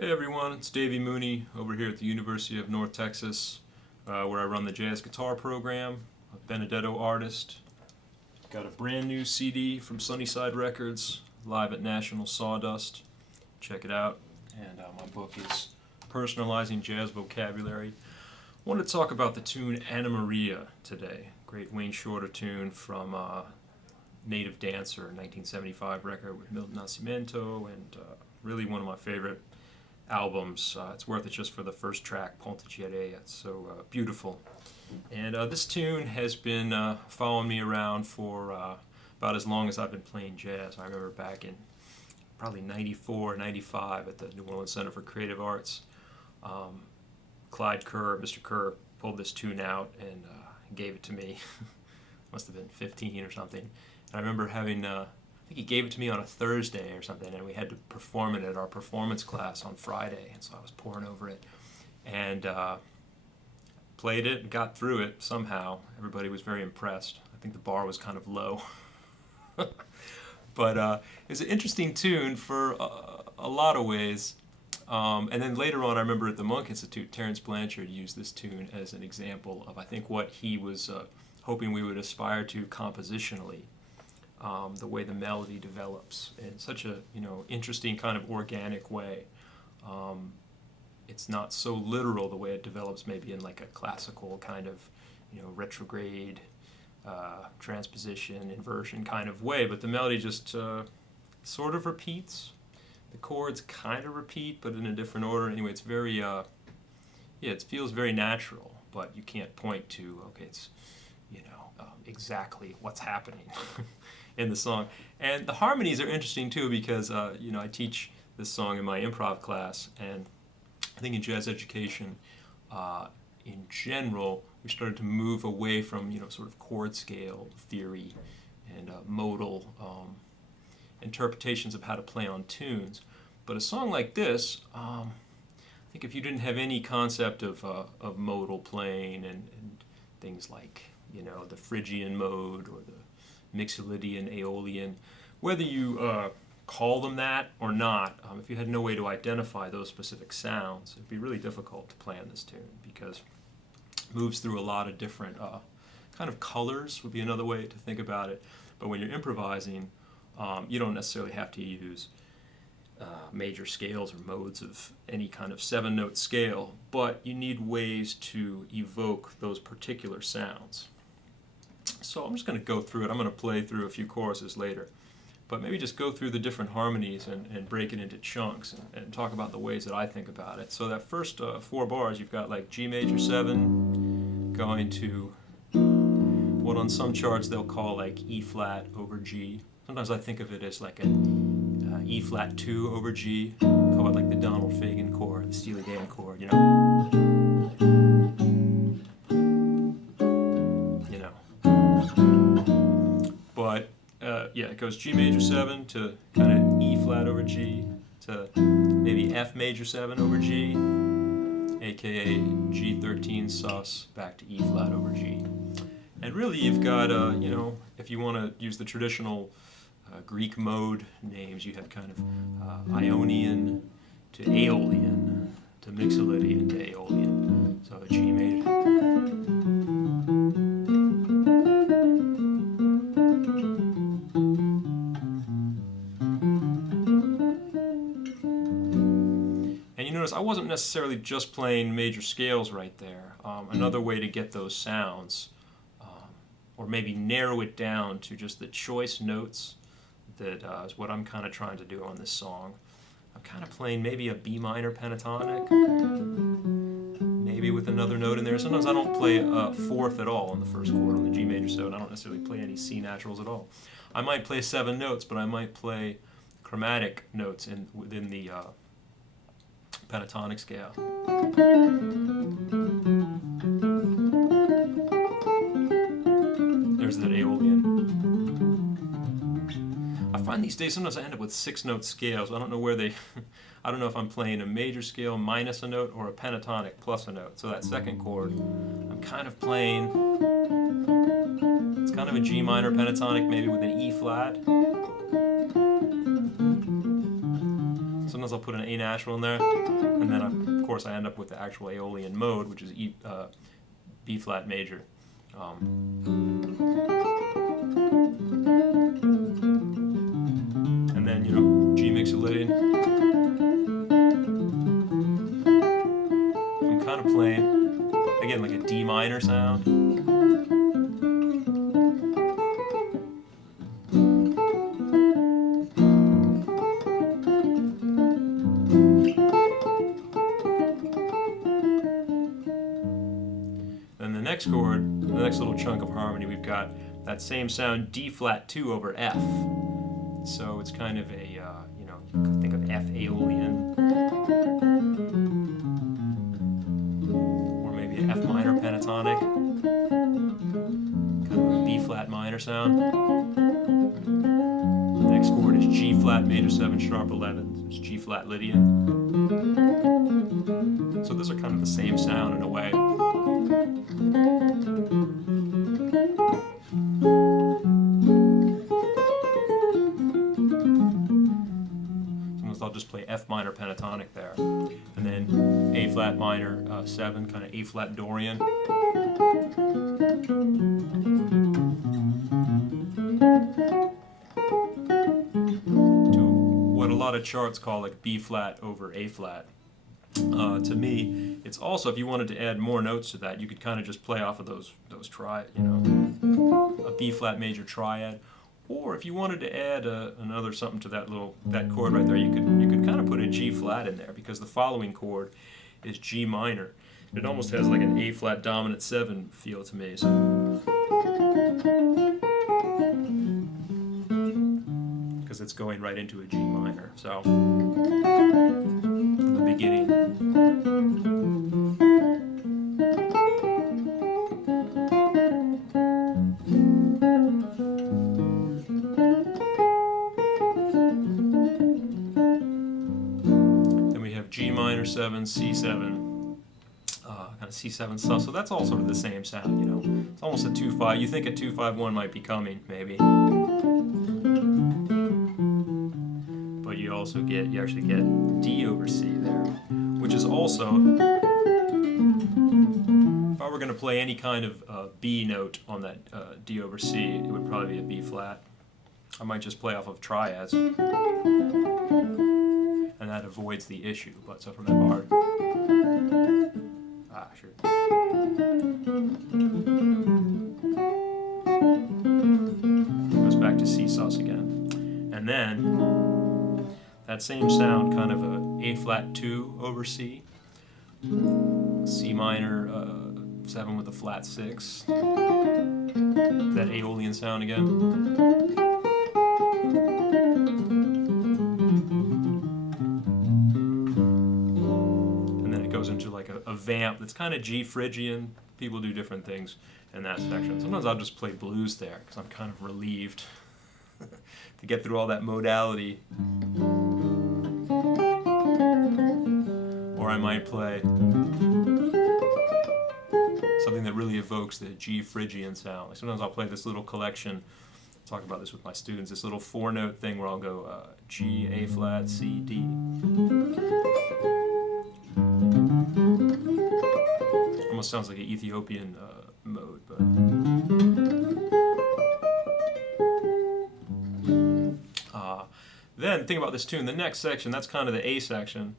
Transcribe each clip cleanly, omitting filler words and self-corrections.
Hey everyone, it's Davey Mooney over here at the University of North Texas, where I run the jazz guitar program. A Benedetto artist. Got a brand new CD from Sunnyside Records, live at National Sawdust. Check it out. And my book is Personalizing Jazz Vocabulary. I wanted to talk about the tune Anna Maria today. Great Wayne Shorter tune from Native Dancer, 1975 record with Milton Nascimento, and really one of my favorite albums. It's worth it just for the first track, Ponticeria. It's so beautiful. And this tune has been following me around for about as long as I've been playing jazz. I remember back in probably 94, 95 at the New Orleans Center for Creative Arts. Clyde Kerr, Mr. Kerr, pulled this tune out and gave it to me. Must have been 15 or something. And I remember having I think he gave it to me on a Thursday or something, and we had to perform it at our performance class on Friday, and so I was poring over it and played it and got through it somehow. Everybody was very impressed. I think the bar was kind of low. But it's an interesting tune for a lot of ways. And then later on, I remember at the Monk Institute, Terence Blanchard used this tune as an example of, I think, what he was hoping we would aspire to compositionally. The way the melody develops in such a interesting kind of organic way. It's not so literal the way it develops maybe in like a classical kind of retrograde transposition inversion kind of way, but the melody just sort of repeats. The chords kind of repeat, but in a different order. Anyway, it's very it feels very natural, but you can't point to it's exactly what's happening in the song. And the harmonies are interesting too, because I teach this song in my improv class, and I think in jazz education in general we started to move away from sort of chord scale theory and modal interpretations of how to play on tunes. But a song like this, I think if you didn't have any concept of modal playing and things like the Phrygian mode or the Mixolydian, Aeolian, whether you call them that or not, if you had no way to identify those specific sounds, it'd be really difficult to play on this tune, because it moves through a lot of different kind of colors, would be another way to think about it. But when you're improvising, you don't necessarily have to use major scales or modes of any kind of 7-note scale, but you need ways to evoke those particular sounds. So I'm just going to go through it. I'm going to play through a few choruses later, but maybe just go through the different harmonies and break it into chunks and talk about the ways that I think about it. So that first 4 bars, you've got like G major 7 going to what on some charts they'll call like E flat over G. Sometimes I think of it as like an E flat 2 over G. Call it like the Donald Fagen chord, the Steely Dan chord, But it goes G major 7 to kind of E flat over G to maybe F major 7 over G, aka G13 sus back to E flat over G. And really you've got, if you want to use the traditional Greek mode names, you have kind of Ionian to Aeolian to Mixolydian to Aeolian. So G major. And you notice I wasn't necessarily just playing major scales right there. Another way to get those sounds, or maybe narrow it down to just the choice notes, that is what I'm kind of trying to do on this song. I'm kind of playing maybe a B minor pentatonic, maybe with another note in there. Sometimes I don't play a fourth at all on the first chord on the G major 7. I don't necessarily play any C naturals at all. I might play 7 notes, but I might play chromatic notes within the pentatonic scale. There's that Aeolian. I find these days sometimes I end up with 6-note scales. I don't know where I don't know if I'm playing a major scale minus a note or a pentatonic plus a note. So that second chord, I'm kind of playing, it's kind of a G minor pentatonic, maybe with an E flat. Sometimes I'll put an A natural in there, and then of course I end up with the actual Aeolian mode, which is B flat major. And then, you know, G mixolydian. I'm kind of playing, again, like a D minor sound. Then the next chord, the next little chunk of harmony, we've got that same sound D flat 2 over F. So it's kind of a, you know, you can think of F Aeolian, or maybe an F minor pentatonic, kind of a B flat minor sound. The next chord is G flat major 7 sharp 11, so it's G flat Lydian. So those are kind of the same sound in a way. Sometimes I'll just play F minor pentatonic there, and then A flat minor 7, kind of A flat Dorian. To what a lot of charts call like B flat over A flat. To me, it's also, if you wanted to add more notes to that, you could kind of just play off of those you know, a B flat major triad, or if you wanted to add another something to that chord right there, you could kind of put a G flat in there, because the following chord is G minor. It almost has like an A flat dominant 7 feel to me. So, because it's going right into a G minor. So, in the beginning. Then we have G minor 7, C7. Kind of C7 sus, so that's all sort of the same sound, you know. It's almost a 2-5. You think a 2-5-1 might be coming, maybe. But you actually get D over C there, which is also, if I were going to play any kind of B note on that D over C, it would probably be a B flat. I might just play off of triads, and that avoids the issue. But so from that bar. Sure. Goes back to C sus again. And then that same sound, kind of a A flat 2 over C. C minor 7 with a flat 6. That Aeolian sound again. Into like a vamp that's kind of G Phrygian. People do different things in that section. Sometimes I'll just play blues there because I'm kind of relieved to get through all that modality. Or I might play something that really evokes the G Phrygian sound. Like sometimes I'll play this little collection, I talk about this with my students, this little 4-note thing where I'll go G, A flat, C, D. Almost sounds like an Ethiopian mode, but then think about this tune. The next section, that's kind of the A section.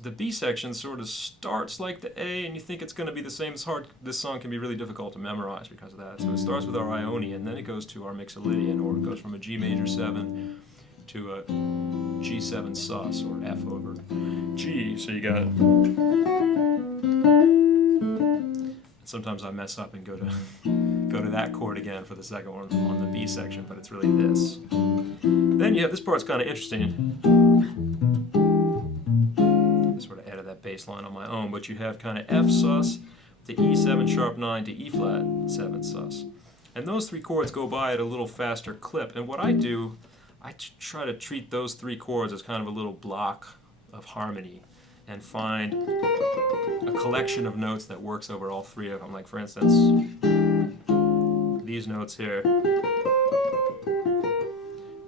The B section sort of starts like the A, and you think it's going to be the same. It's hard. This song can be really difficult to memorize because of that. So it starts with our Ionian, then it goes to our Mixolydian, or it goes from a G major 7 to a G7 sus, or F over G. So you got. Sometimes I mess up and go to that chord again for the second one on the B section, but it's really this. Then you have this part's kind of interesting. I sort of added that bass line on my own, but you have kind of F sus to E7 sharp 9 to E flat 7 sus. And those 3 chords go by at a little faster clip. And what I do, I try to treat those 3 chords as kind of a little block of harmony and find a collection of notes that works over all 3 of them. Like for instance, these notes here.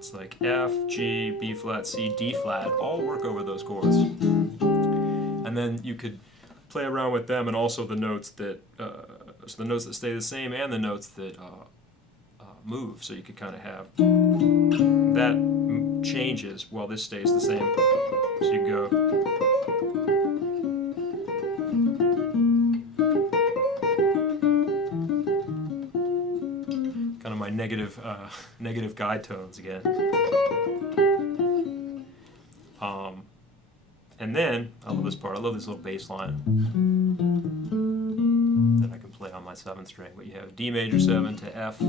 It's like F, G, B flat, C, D flat, all work over those chords. And then you could play around with them and also the notes that, so the notes that stay the same and the notes that move. So you could kind of have that changes while this stays the same. So you can go. Kind of my negative guide tones again. And then, I love this part, I love this little bass line that I can play on my 7th string. But you have D major 7 to F,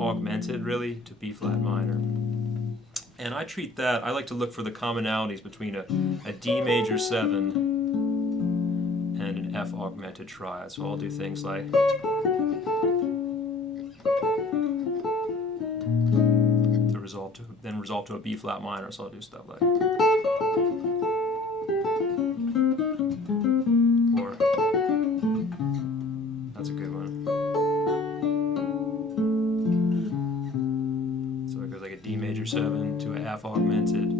augmented really, to B flat minor. And I treat that, I like to look for the commonalities between a D major 7 and an F augmented triad. So I'll do things like resolve to a B flat minor, so I'll do stuff like, or that's a good one. So it goes like a D major 7 to a F augmented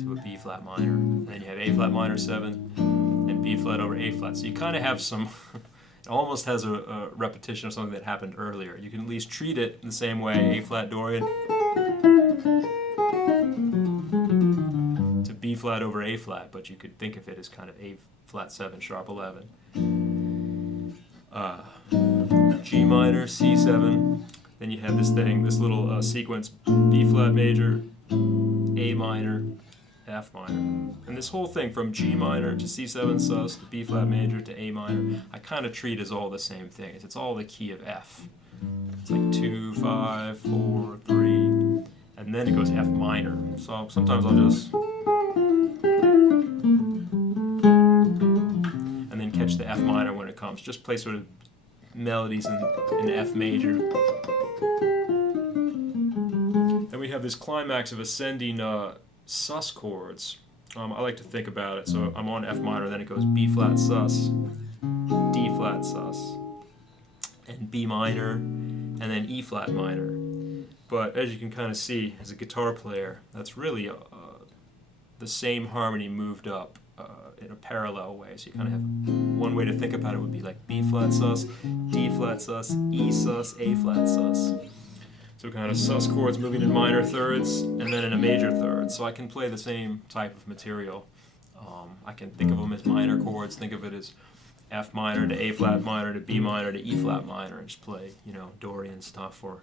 to a B flat minor, and then you have A flat minor 7 and B flat over A flat. So you kind of have some. It almost has a repetition of something that happened earlier. You can at least treat it in the same way, A flat Dorian to B flat over A flat, but you could think of it as kind of A flat 7 sharp 11. G minor, C7, then you have this thing, this little sequence, B flat major, A minor, F minor. And this whole thing from G minor to C7 sus to B flat major to A minor, I kind of treat as all the same thing. It's all the key of F. It's like 2, 5, 4, 3, and then it goes F minor. So sometimes I'll just, and then catch the F minor when it comes. Just play sort of melodies in F major. Then we have this climax of ascending sus chords. I like to think about it. So I'm on F minor, then it goes B flat sus, D flat sus, and B minor, and then E flat minor. But as you can kind of see, as a guitar player, that's really the same harmony moved up in a parallel way. So you kind of have, one way to think about it would be like B flat sus, D flat sus, E sus, A flat sus. So kind of sus chords moving in minor thirds and then in a major third. So I can play the same type of material. I can think of them as minor chords, think of it as F minor to A flat minor to B minor to E flat minor, and just play, Dorian stuff, or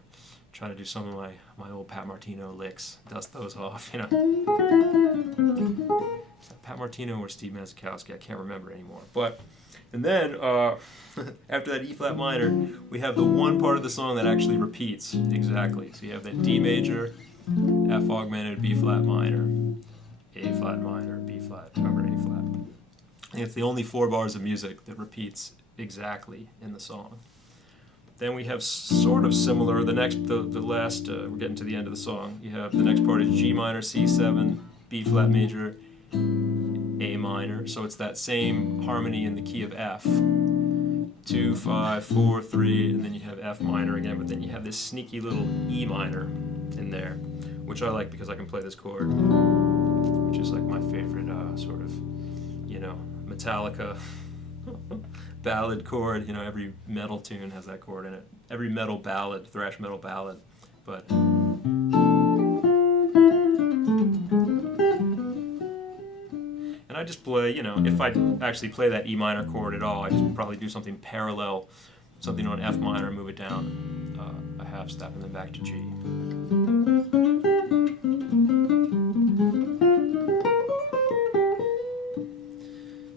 try to do some of my old Pat Martino licks, dust those off, Pat Martino or Steve Mazikowski, I can't remember anymore. And then after that E flat minor, we have the one part of the song that actually repeats exactly. So you have that D major, F augmented, B flat minor, A flat minor, B flat over A flat. And it's the only 4 bars of music that repeats exactly in the song. Then we have sort of similar, the last, we're getting to the end of the song. You have the next part is G minor, C7, B flat major, A minor. So it's that same harmony in the key of F. 2, 5, 4, 3, and then you have F minor again, but then you have this sneaky little E minor in there, which I like because I can play this chord, which is like my favorite sort of, Metallica ballad chord. Every metal tune has that chord in it. Every metal ballad, thrash metal ballad. But and I just play, if I actually play that E minor chord at all, I just probably do something parallel, something on F minor, move it down a half step, and then back to G.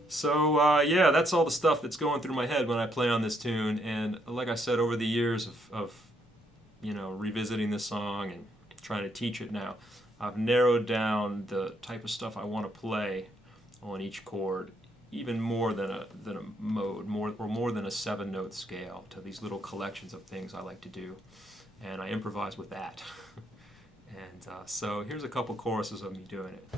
So yeah, that's all the stuff that's going through my head when I play on this tune. And like I said, over the years of revisiting this song and trying to teach it now, I've narrowed down the type of stuff I want to play on each chord, even more than a mode, more than a 7-note scale, to these little collections of things I like to do, and I improvise with that. And so here's a couple choruses of me doing it.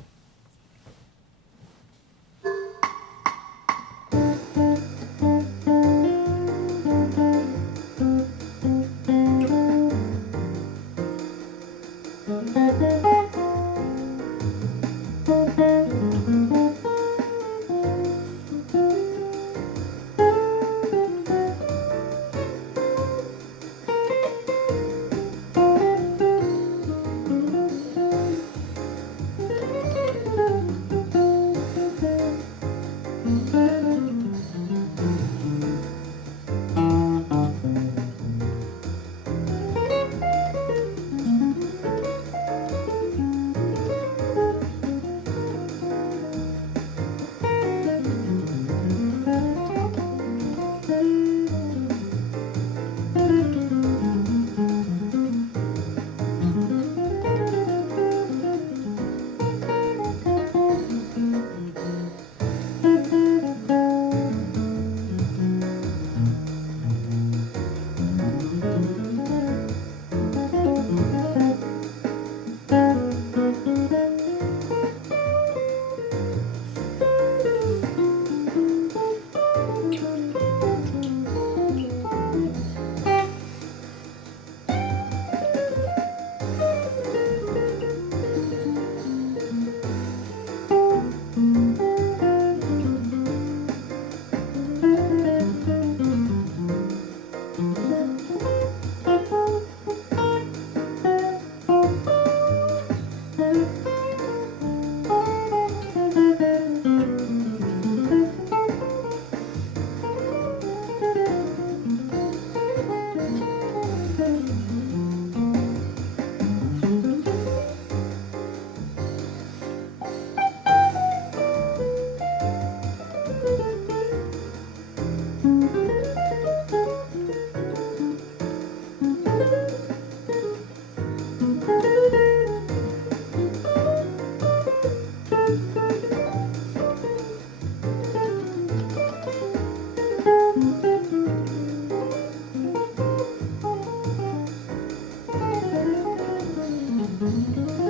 Bye.